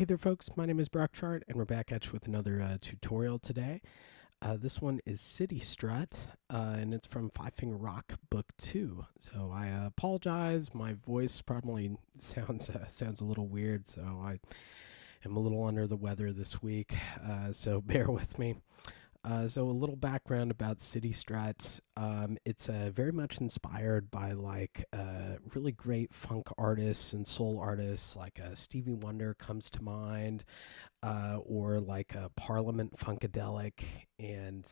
Hey there folks, my name is Brock Chart and we're back at you with another tutorial today. This one is City Strut and it's from Five Finger Rock Book 2. So I apologize, my voice probably sounds a little weird, so I am a little under the weather this week, so bear with me. So a little background about City Strut. It's very much inspired by really great funk artists and soul artists like Stevie Wonder comes to mind, or like Parliament Funkadelic, and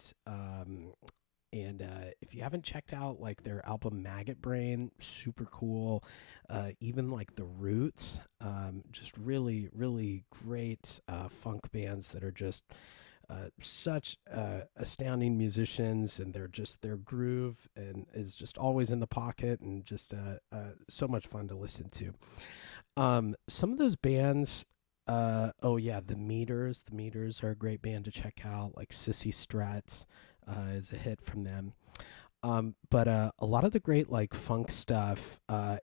if you haven't checked out like their album Maggot Brain, super cool. Even like the Roots, just really great funk bands that are just such astounding musicians, and their groove and is just always in the pocket, and just so much fun to listen to. Some of those bands. Oh yeah, the Meters. The Meters are a great band to check out. Like Sissy Strat is a hit from them. But a lot of the great like funk stuff,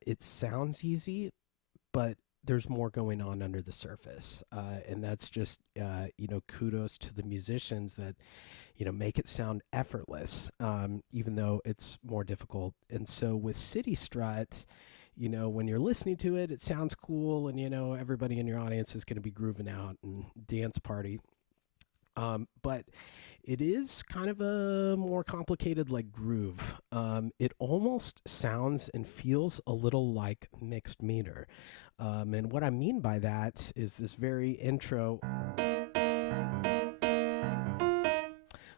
it sounds easy, but there's more going on under the surface, and that's just kudos to the musicians that make it sound effortless, even though it's more difficult. And so with City Strut, when you're listening to it, it sounds cool, and everybody in your audience is going to be grooving out and dance party. But it is kind of a more complicated like groove. It almost sounds and feels a little like mixed meter. And what I mean by that is this very intro.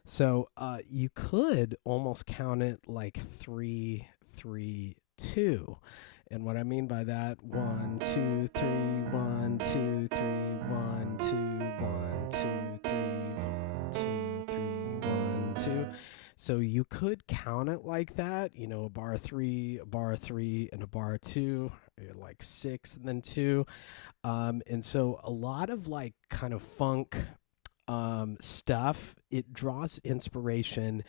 So you could almost count it like 3-3-2. And what I mean by that, 1-2-3, 1-2-3, 1-2-1-2-3, 1-2-3, 1-2. So you could count it like that, a bar three, and a bar two, like six and then two. And so a lot of like kind of funk stuff, it draws inspiration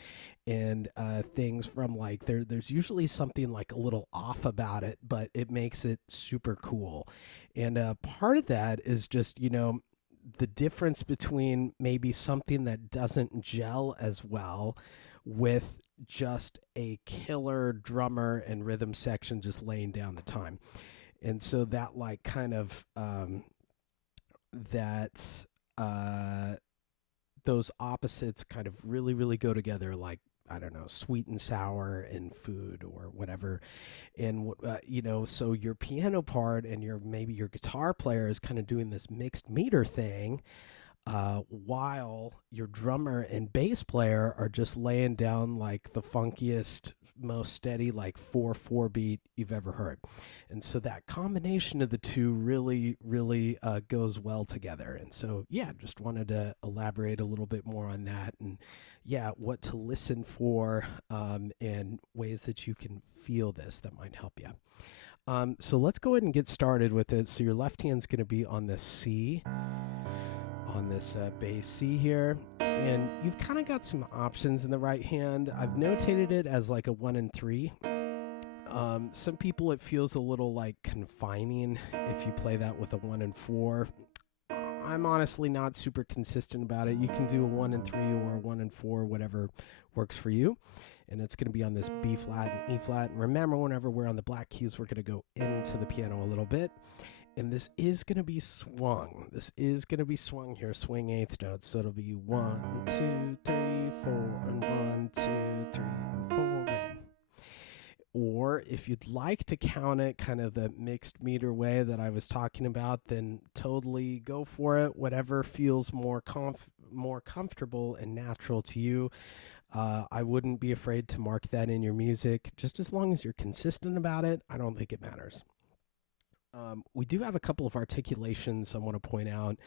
and things from like there's usually something like a little off about it, but it makes it super cool. And part of that is just the difference between maybe something that doesn't gel as well with just a killer drummer and rhythm section just laying down the time. And so that like kind of that those opposites kind of really go together, like I don't know, sweet and sour in food or whatever. And so your piano part and maybe your guitar player is kind of doing this mixed meter thing, while your drummer and bass player are just laying down like the funkiest, most steady, like 4/4 beat you've ever heard. And so that combination of the two really goes well together. And so, yeah, just wanted to elaborate a little bit more on that, and yeah, what to listen for, and ways that you can feel this that might help you. So let's go ahead and get started with it. So your left hand's going to be on the C, on this bass C here, and you've kind of got some options in the right hand. I've notated it as like a 1 and 3. Some people, it feels a little like confining if you play that with a 1 and 4. I'm honestly not super consistent about it. You can do a 1 and 3 or a 1 and 4, whatever works for you. And it's going to be on this B flat and E flat. And remember, whenever we're on the black keys, we're going to go into the piano a little bit. And this is going to be swung. This is going to be swung here, swing eighth notes. So it'll be 1, 2, 3, 4, and 1, 2, 3, and 4. Or if you'd like to count it kind of the mixed meter way that I was talking about, then totally go for it. Whatever feels more comfortable and natural to you. I wouldn't be afraid to mark that in your music. Just as long as you're consistent about it, I don't think it matters. We do have a couple of articulations I want to point out.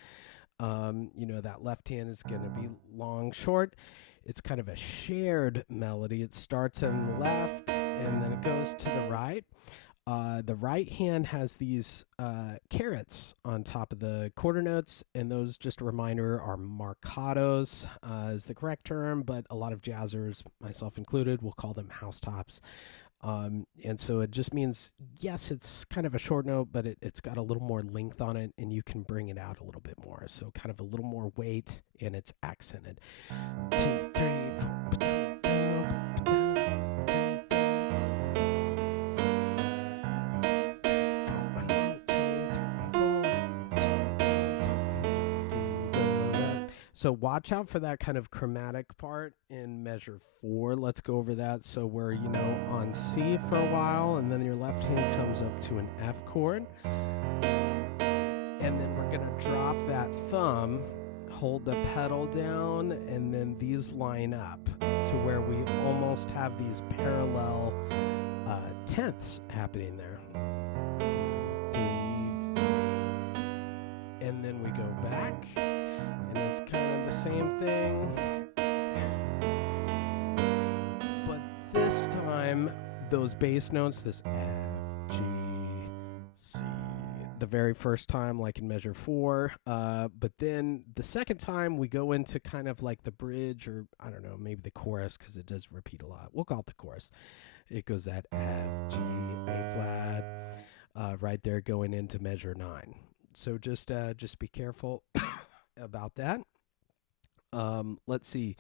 That left hand is going to be long, short. It's kind of a shared melody. It starts on the left and then it goes to the right. The right hand has these carets on top of the quarter notes, and those, just a reminder, are marcatos, is the correct term, but a lot of jazzers, myself included, will call them housetops. And so it just means, yes, it's kind of a short note, but it's got a little more length on it, and you can bring it out a little bit more. So kind of a little more weight, and it's accented. 2, 3, 4. So watch out for that kind of chromatic part in measure 4. Let's go over that. So we're, on C for a while, and then your left hand comes up to an F chord. And then we're going to drop that thumb, hold the pedal down, and then these line up to where we almost have these parallel tenths happening there. 3, and then we go back. And it's kind of the same thing, but this time those bass notes, this F, G, C, the very first time, like in measure 4, but then the second time we go into kind of like the bridge, or I don't know, maybe the chorus, because it does repeat a lot. We'll call it the chorus. It goes that F, G, A flat, right there going into measure 9. So just be careful about that. Let's see.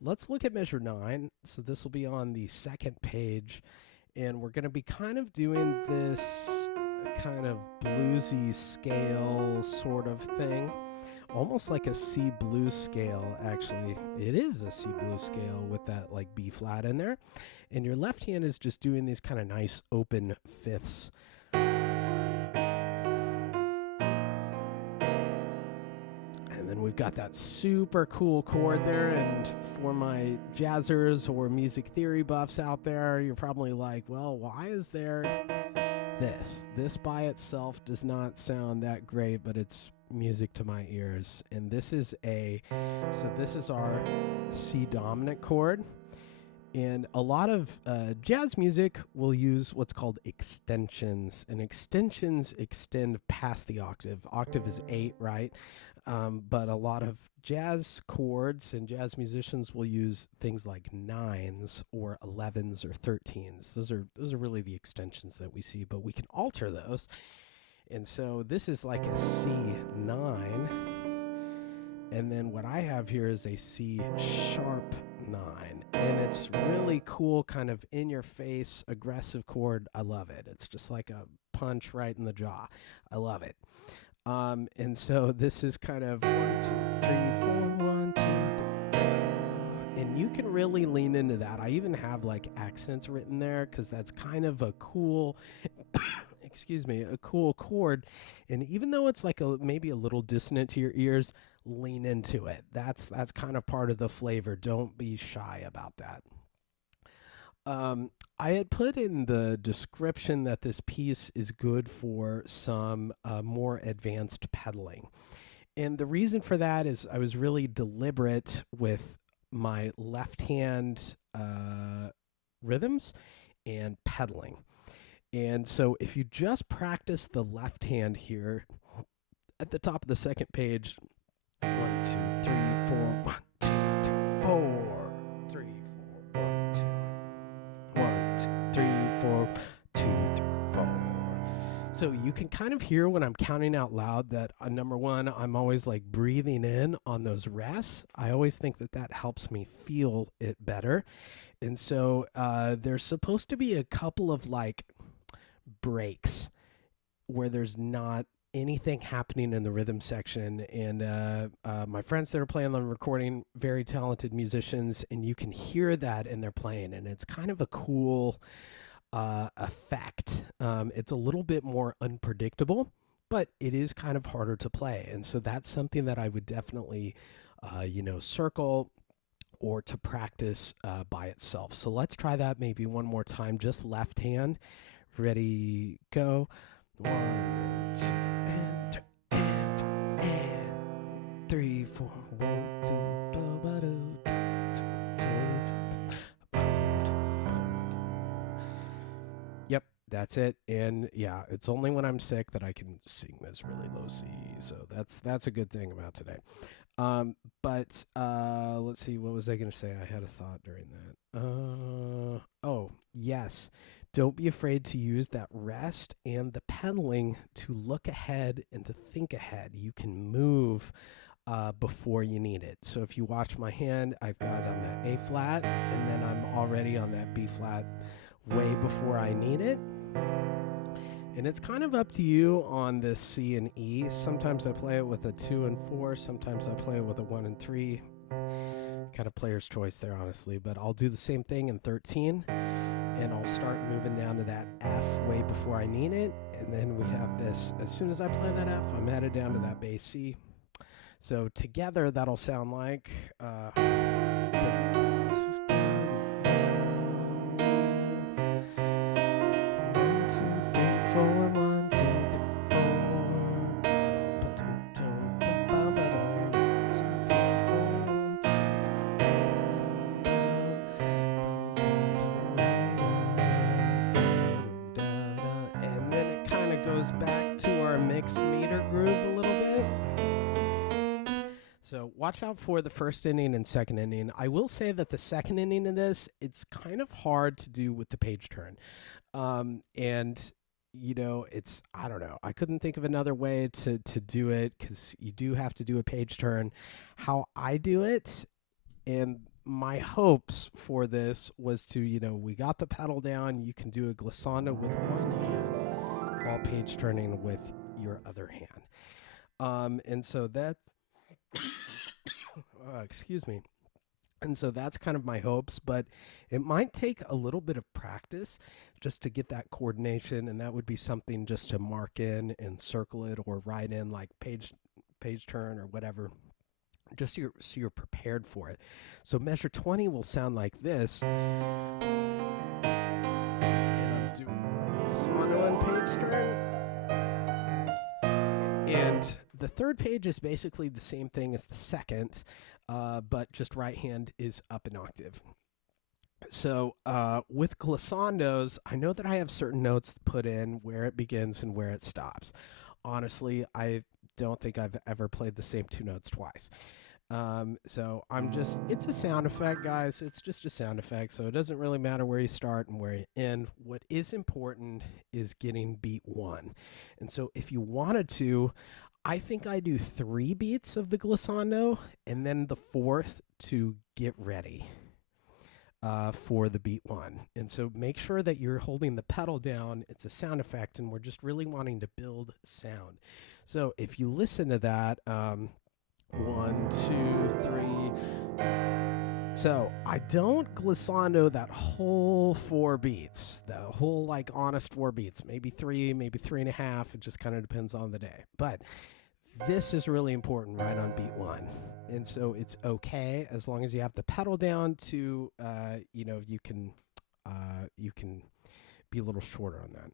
Let's look at measure 9. So this will be on the second page, and we're going to be kind of doing this kind of bluesy scale sort of thing, almost like a C blues scale. Actually, it is a C blues scale with that like B flat in there, and your left hand is just doing these kind of nice open fifths. And then we've got that super cool chord there, and for my jazzers or music theory buffs out there, you're probably like, well, why is there this? This by itself does not sound that great, but it's music to my ears. And this is our C dominant chord. And a lot of jazz music will use what's called extensions, and extensions extend past the octave. Octave is 8, right? But a lot of jazz chords and jazz musicians will use things like 9s or 11s or 13s. Those are really the extensions that we see, but we can alter those. And so this is like a C9, and then what I have here is a C sharp 9, and it's really cool, kind of in your face, aggressive chord. I love it. It's just like a punch right in the jaw. I love it. And so this is kind of 1, 2, 3, 4, 1, 2, 3, and you can really lean into that. I even have like accents written there because that's kind of a cool, a cool chord. And even though it's like maybe a little dissonant to your ears, lean into it. That's kind of part of the flavor. Don't be shy about that. I had put in the description that this piece is good for some more advanced pedaling. And the reason for that is I was really deliberate with my left hand rhythms and pedaling. And so if you just practice the left hand here at the top of the second page, 1, 2, 3, 4, 1, 2, 3, 4, 3, 4, 1, 2, 1, 2, 3, 4, 2, 3, 4. So you can kind of hear when I'm counting out loud that number 1, I'm always like breathing in on those rests. I always think that helps me feel it better. And so there's supposed to be a couple of like breaks where there's not anything happening in the rhythm section, and my friends that are playing on the recording, very talented musicians, and you can hear that in their playing, and it's kind of a cool effect. It's a little bit more unpredictable, but it is kind of harder to play, and so that's something that I would definitely circle or to practice by itself. So let's try that maybe one more time, just left hand. Ready, go. 1 and 2 and 3 and 4 and 3, 4. 1, 2. Yep, that's it. And yeah, it's only when I'm sick that I can sing this really low C. So that's a good thing about today. But let's see, what was I going to say? I had a thought during that. Oh, yes. Don't be afraid to use that rest and the pedaling to look ahead and to think ahead. You can move before you need it. So if you watch my hand, I've got on that A flat, and then I'm already on that B flat way before I need it. And it's kind of up to you on this C and E. Sometimes I play it with a 2 and 4. Sometimes I play it with a 1 and 3. Kind of player's choice there, honestly. But I'll do the same thing in 13. And I'll start moving down to that F way before I need it. And then we have this. As soon as I play that F, I'm headed down to that bass C. So together, that'll sound like... back to our mixed meter groove a little bit. So watch out for the first inning and second inning. I will say that the second inning of this, it's kind of hard to do with the page turn. And, you know, it's, I don't know. I couldn't think of another way to do it because you do have to do a page turn. How I do it, and my hopes for this was to, you know, we got the pedal down. You can do a glissando with one hand while page turning with your other hand. And so that, excuse me. And so that's kind of my hopes, but it might take a little bit of practice just to get that coordination, and that would be something just to mark in and circle it or write in like page turn or whatever, just so you're prepared for it. So measure 20 will sound like this. Glissando and page turn. And the third page is basically the same thing as the second, but just right hand is up an octave. So with glissandos, I know that I have certain notes put in where it begins and where it stops. Honestly, I don't think I've ever played the same two notes twice. So I'm just, it's a sound effect, guys. It's just a sound effect. So it doesn't really matter where you start and where you end. What is important is getting beat 1. And so if you wanted to, I think I do 3 beats of the glissando and then the 4th to get ready for the beat 1. And so make sure that you're holding the pedal down. It's a sound effect, and we're just really wanting to build sound. So if you listen to that, 1, 2, 3. So I don't glissando that whole 4 beats, the whole like honest 4 beats, maybe 3, maybe 3.5. It just kind of depends on the day. But this is really important right on beat 1. And so it's okay as long as you have the pedal down to, you know, you can be a little shorter on that.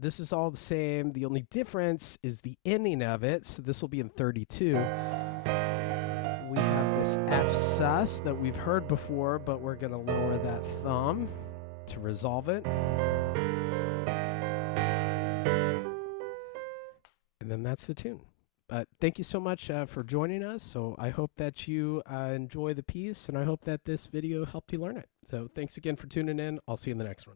This is all the same. The only difference is the ending of it. So this will be in 32. We have this F sus that we've heard before, but we're going to lower that thumb to resolve it. And then that's the tune. But thank you so much for joining us. So I hope that you enjoy the piece, and I hope that this video helped you learn it. So thanks again for tuning in. I'll see you in the next one.